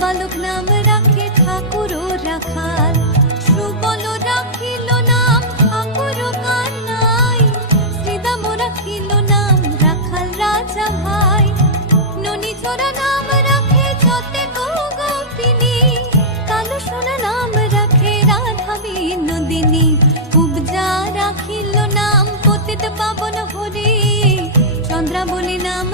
বালক নাম রাখে ঠাকুর ও রাখাল, সুবল রাখিল নাম ঠাকুর কানাই, শ্রীদাম রাখিল নাম রাখাল রাজা ভাই, ননী ছোড়া নাম রাখে যতে গোপিনী, কালো সোনা নাম রাখে রাধা বিনোদিনী, উপজা রাখিল নাম পতিত পাবন হরি, চন্দ্রাবলী নাম